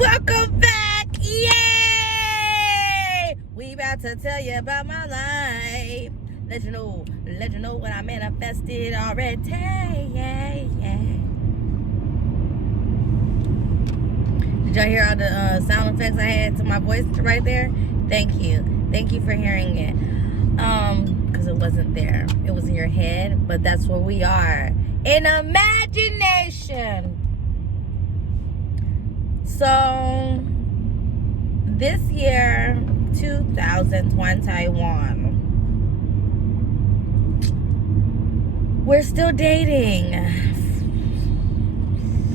Welcome back! Yay! We about to tell you about my life. Let you know what I manifested already. Yeah. Did y'all hear all the sound effects I had to my voice right there? Thank you for hearing it. Because it wasn't there. It was in your head, but that's where we are. In imagination. So, this year, 2021, we're still dating.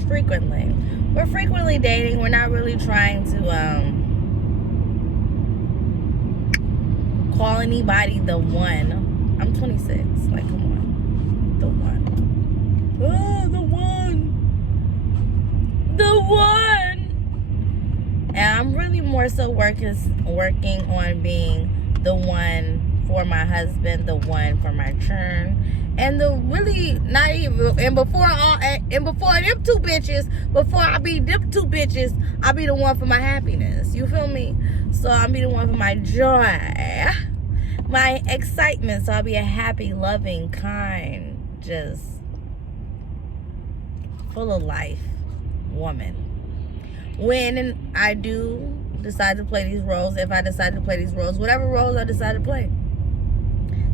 Frequently. We're frequently dating. We're not really trying to call anybody the one. I'm 26. Like, come on. The one. Oh, the one. The one. And I'm really more so working on being the one for my husband, the one for my churn, and the really not even. And before them two bitches, before I be them two bitches, I'll be the one for my happiness. You feel me? So I'll be the one for my joy, my excitement. So I'll be a happy, loving, kind, just full of life woman. When I do decide to play these roles, if I decide to play these roles, whatever roles I decide to play,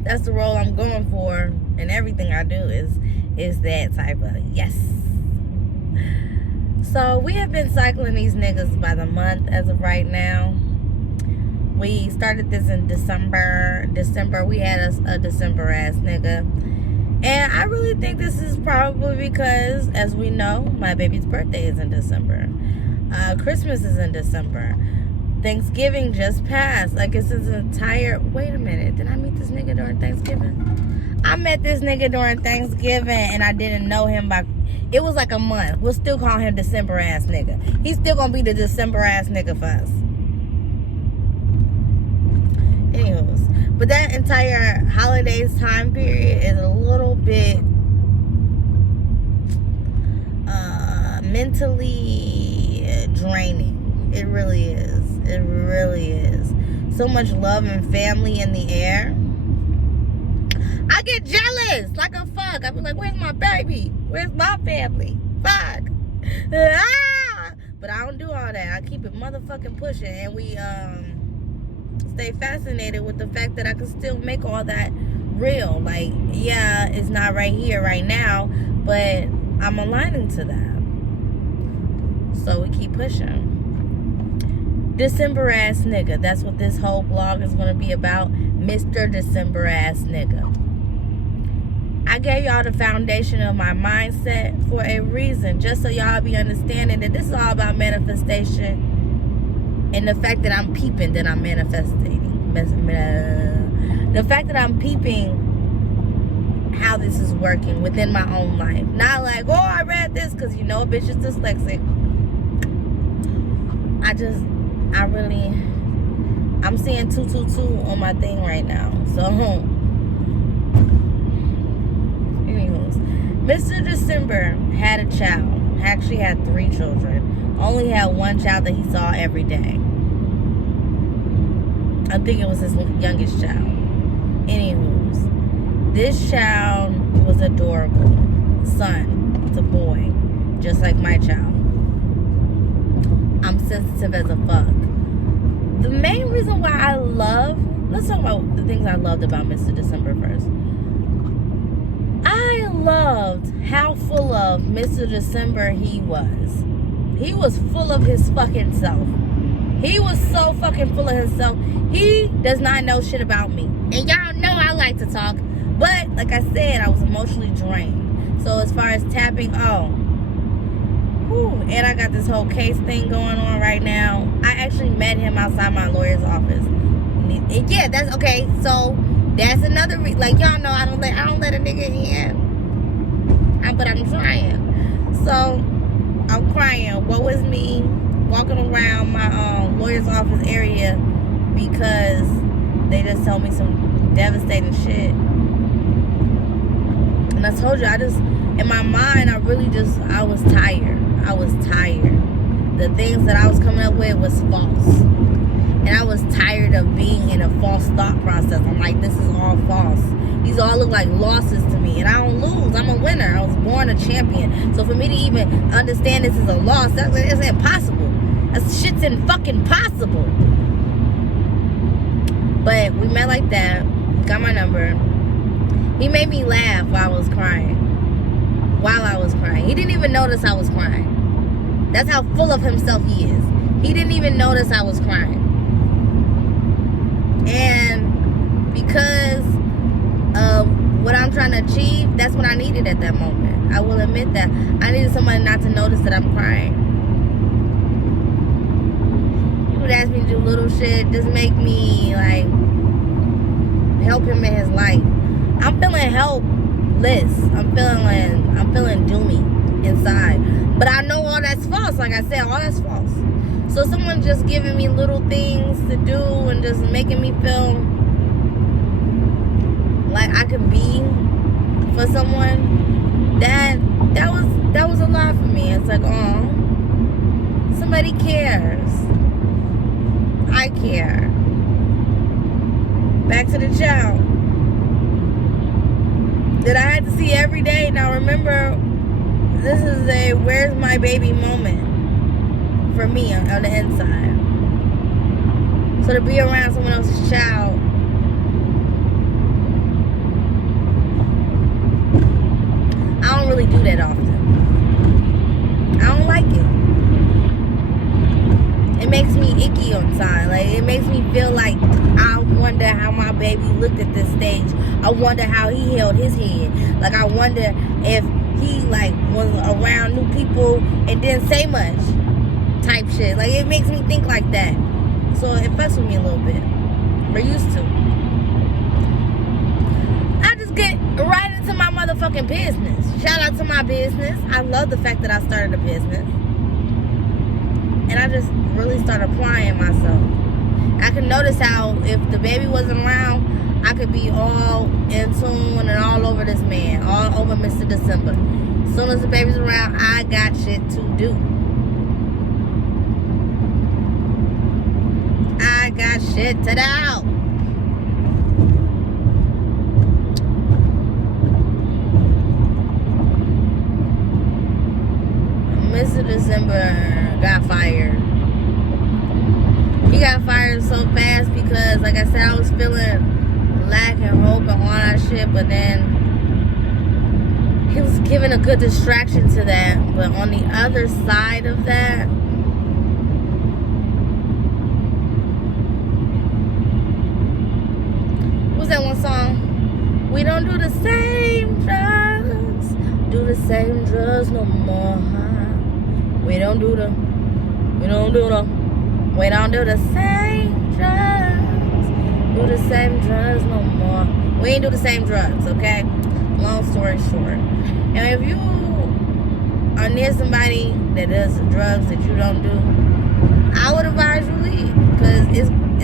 that's the role I'm going for, and everything I do is that type of yes. So we have been cycling these niggas by the month as of right now. We started this in December. We had a December ass nigga. And I really think this is probably because, as we know, my baby's birthday is in December. Christmas is in December. Thanksgiving just passed. Like, it's his entire... Wait a minute. Did I meet this nigga during Thanksgiving? I met this nigga during Thanksgiving, and I didn't know him by... It was like a month. We'll still call him December ass nigga. He's still gonna be the December ass nigga for us. Anyways. But that entire holidays time period is a little bit... mentally draining. It really is. It really is. So much love and family in the air. I get jealous like a fuck. I be like, where's my baby? Where's my family? Fuck. But I don't do all that. I keep it motherfucking pushing. And we stay fascinated with the fact that I can still make all that real. Like, yeah, it's not right here, right now, but I'm aligning to that. So we keep pushing. December ass nigga. That's what this whole blog is going to be about. Mr. December ass nigga. I gave y'all the foundation of my mindset for a reason. Just so y'all be understanding that this is all about manifestation. And the fact that I'm peeping that I'm manifesting. The fact that I'm peeping how this is working within my own life. Not like, oh, I read this because you know a bitch is dyslexic. I'm seeing 222 on my thing right now. So, anyways, Mr. December had a child. Actually had 3 children. Only had one child that he saw every day. I think it was his youngest child. Anyways, this child was adorable. Son, it's a boy, just like my child. I'm sensitive as a fuck. The main reason why let's talk about the things I loved about Mr. December first. I loved how full of Mr. December he was. He was full of his fucking self. He was so fucking full of himself. He does not know shit about me. And y'all know I like to talk. But, like I said, I was emotionally drained. So, as far as tapping, and I got this whole case thing going on right now. I actually met him outside my lawyer's office. And yeah, that's okay. So that's another like y'all know I don't let a nigga in. But I'm trying. So I'm crying. What was me walking around my lawyer's office area because they just told me some devastating shit. And I told you, in my mind, I was tired. the things that I was coming up with was false. And I was tired of being in a false thought process. I'm like, this is all false. These all look like losses to me. And I don't lose. I'm a winner. I was born a champion. So for me to even understand this is a loss, it's impossible. That shit's fucking possible. But we met like that. Got my number. He made me laugh while I was crying. He didn't even notice I was crying. That's how full of himself he is. He didn't even notice I was crying. And because of what I'm trying to achieve, that's what I needed at that moment. I will admit that. I needed somebody not to notice that I'm crying. He would ask me to do little shit, just make me, like, help him in his life. I'm feeling helpless. I'm feeling doomy inside. But I know all that's false. Like I said, all that's false. So someone just giving me little things to do and just making me feel like I could be for someone, that was a lot for me. It's like, oh, somebody cares. I care. Back to the child that I had to see every day. Now remember, this is a where's my baby moment for me on the inside. So to be around someone else's child, I don't really do that often. I don't like it. It makes me icky inside. Like, it makes me feel like I wonder how my baby looked at this stage. I wonder how he held his head. Like, I wonder if he, like, was around new people and didn't say much type shit. Like, it makes me think like that. So it fucks with me a little bit. We're used to. I just get right into my motherfucking business. Shout out to my business. I love the fact that I started a business. And I just really started applying myself. I could notice how if the baby wasn't around, I could be all in tune and all over this man, all over Mr. December. As soon as the baby's around, I got shit to do. I got shit to do. Mr. December got fired. He got fired so fast because, like I said, I was feeling lack and hope and all that shit, but then he was giving a good distraction to that. But on the other side of that, what's that one song? We don't do the same drugs, no more. We don't do the same drugs no more. We ain't do the same drugs, okay? Long story short. And if you are near somebody that does drugs that you don't do, I would advise you leave. Because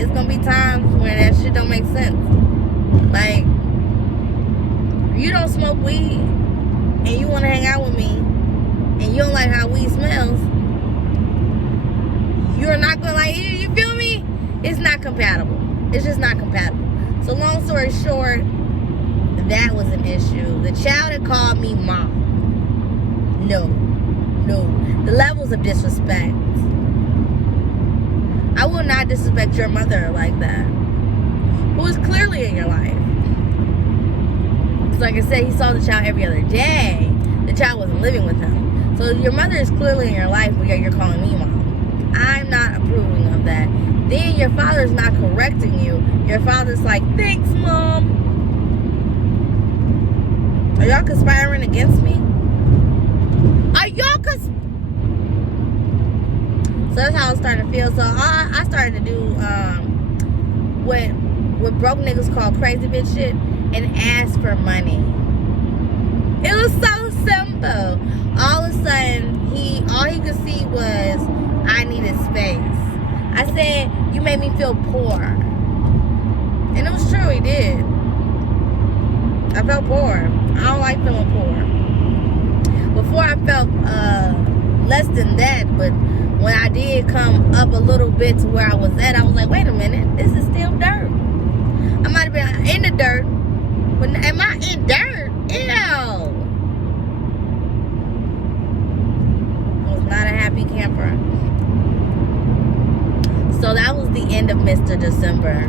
it's gonna be times where that shit don't make sense. Like, you don't smoke weed and you wanna hang out with me and you don't like how weed smells, you're not gonna like, you feel me? It's not compatible. It's just not compatible. So long story short, that was an issue. The child had called me mom. No. The levels of disrespect. I will not disrespect your mother like that, who is clearly in your life. So like I said, he saw the child every other day. The child wasn't living with him. So your mother is clearly in your life, but you're calling me mom. I'm not approving of that. Then your father's not correcting you. Your father's like, thanks, mom. Are y'all conspiring against me? So that's how I was starting to feel. So I started to do what broke niggas call crazy bitch shit and ask for money. It was so simple. All of a sudden, all he could see was I needed space. I said, you made me feel poor. And it was true, he did. I felt poor. I don't like feeling poor. Before I felt less than that, but when I did come up a little bit to where I was at, I was like, wait a minute, this is still dirt. I might have been in the dirt, but am I in dirt? Ew. I was not a happy camper. So that was the end of Mr. December.